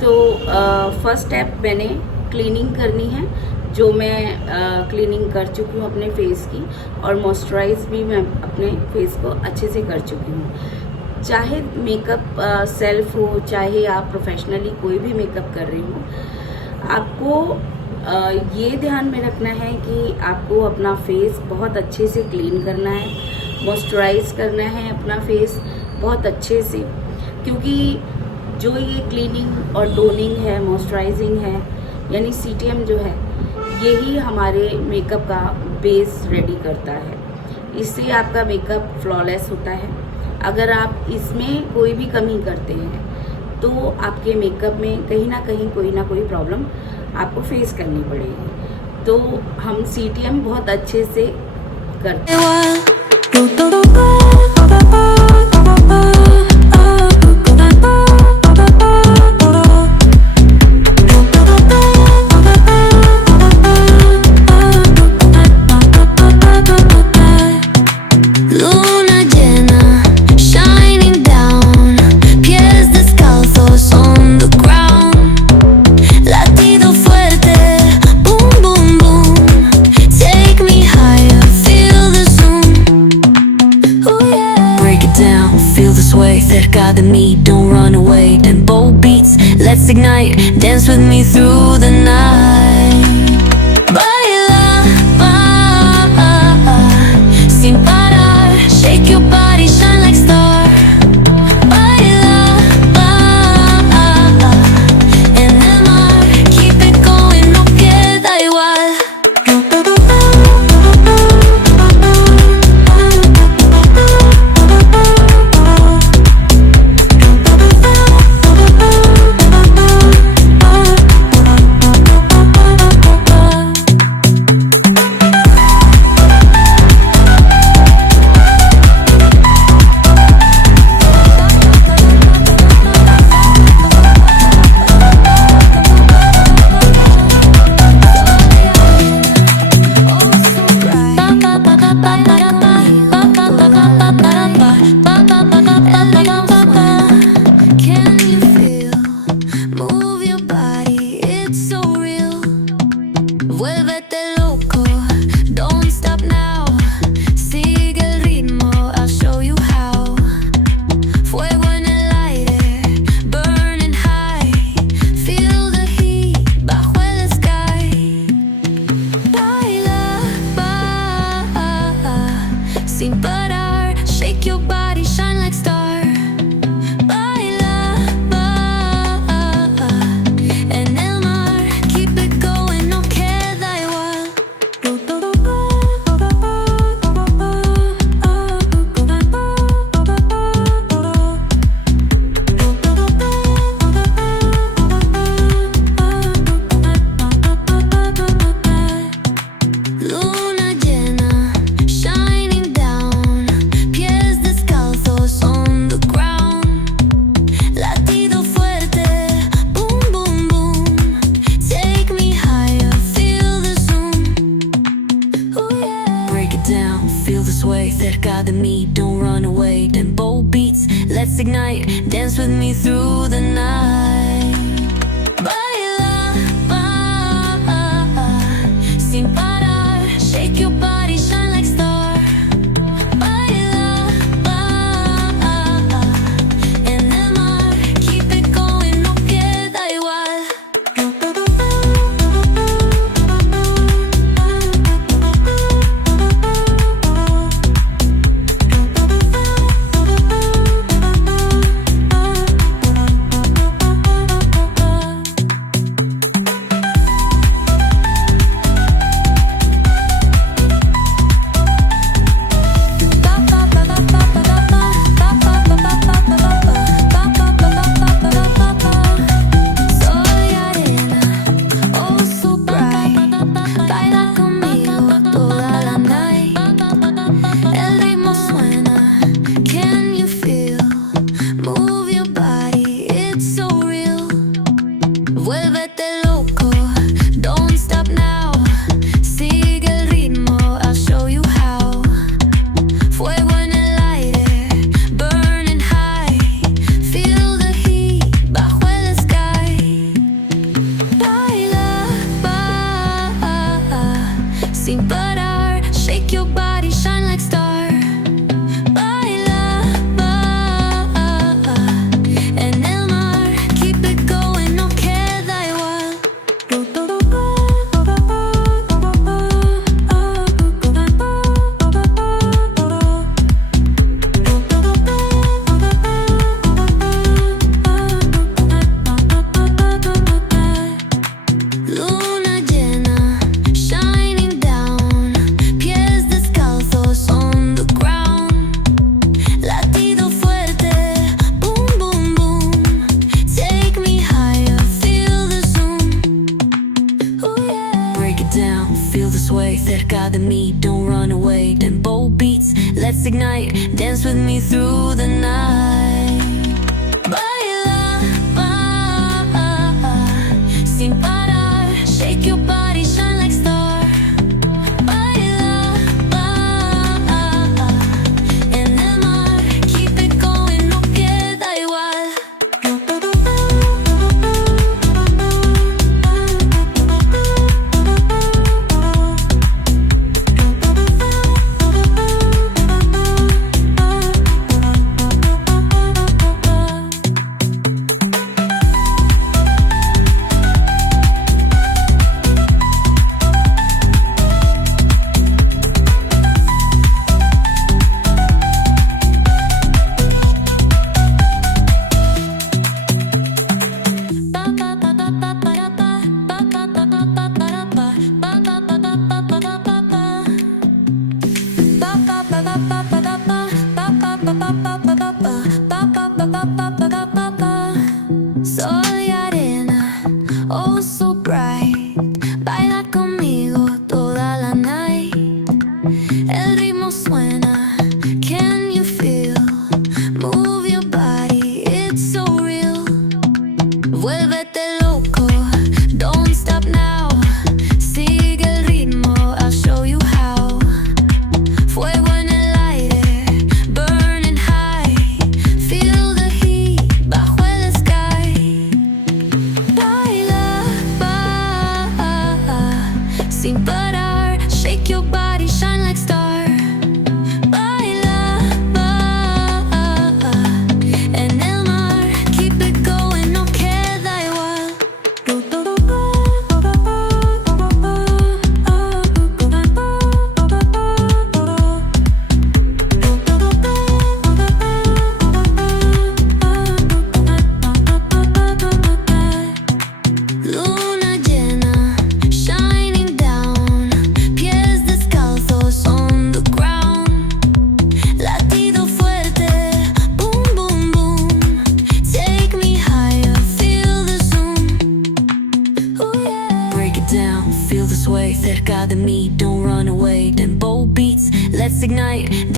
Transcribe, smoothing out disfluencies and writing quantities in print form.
तो first step मैंने cleaning करनी है, जो मैं क्लीनिंग कर चुकी हूँ अपने फेस की, और मॉइस्चराइज भी मैं अपने फेस को अच्छे से कर चुकी हूँ। चाहे मेकअप सेल्फ हो, चाहे आप प्रोफेशनली कोई भी मेकअप कर रही हो, आपको ये ध्यान में रखना है कि आपको अपना फेस बहुत अच्छे से क्लीन करना है, मॉइस्चराइज करना है अपना फेस बहुत अच्छे से, क्योंकि जो ये क्लीनिंग और टोनिंग है, मॉइस्चराइजिंग है, यानी सीटीएम जो है, यही हमारे मेकअप का बेस रेडी करता है। इससे आपका मेकअप फ्लॉलेस होता है। अगर आप इसमें कोई भी कमी करते हैं तो आपके मेकअप में कहीं ना कोई प्रॉब्लम आपको फेस करनी पड़ेगी। तो हम सीटीएम बहुत अच्छे से करते हैं। Cerca de mí, don't run away. And bold beats, let's ignite. Dance with me through the night. Baila, sin parar. Shake your body, shine like star. Baila, en el mar. Keep it going, no queda igual. Vuélvete loco, don't stop now. Sigue el ritmo, I'll show you how. Fuego en el aire, burning high. Feel the heat bajo el sky. Baila, sin parar. Shake your body, shine like star. Baila, en el mar. Keep it going, no queda igual. Luna llena, shining down. Pies descalzos on the ground. Latido fuerte, boom, boom, boom. Take me higher, feel the zoom. Oh yeah. Break it down, feel the sway. Cerca de mí, don't run away. Then bold beats, let's ignite. Dance with me through the night. Baila, sin parar. Shake your body, shine like star. Baila, en el mar. Keep it going, no queda igual. Soy arena, oh so bright. Baila conmigo toda la night. El ritmo suena, can you feel? Move your body, it's so real. Vuélvete loco, don't stop now. Sigue el ritmo, I'll show you how. Fuego en el aire, burning high. Feel the heat bajo el sky. ignite. Dance with me through the night. Baila, sin parar. Shake your body, shine like star. Baila, en el mar. Keep it going, no queda igual. Sol y arena, oh so bright. Baila conmigo toda la night. El ritmo suena, can you feel? Move your body, it's so real. Vuélvete loco, don't stop now. Sigue el ritmo, I'll show you how. Fuego en el aire, burning high. Feel the heat bajo el sky. Baila, sin parar. Shake your body, shine like star. Baila, en el mar. Keep it going, no queda igual. Luna llena, shining down. Pies descalzos on the ground. Latido fuerte, boom, boom, boom. Take me higher, feel the zoom. Ooh, yeah. Break it down, feel the sway. Cerca de mí, don't run away. Tempo beats, let's ignite.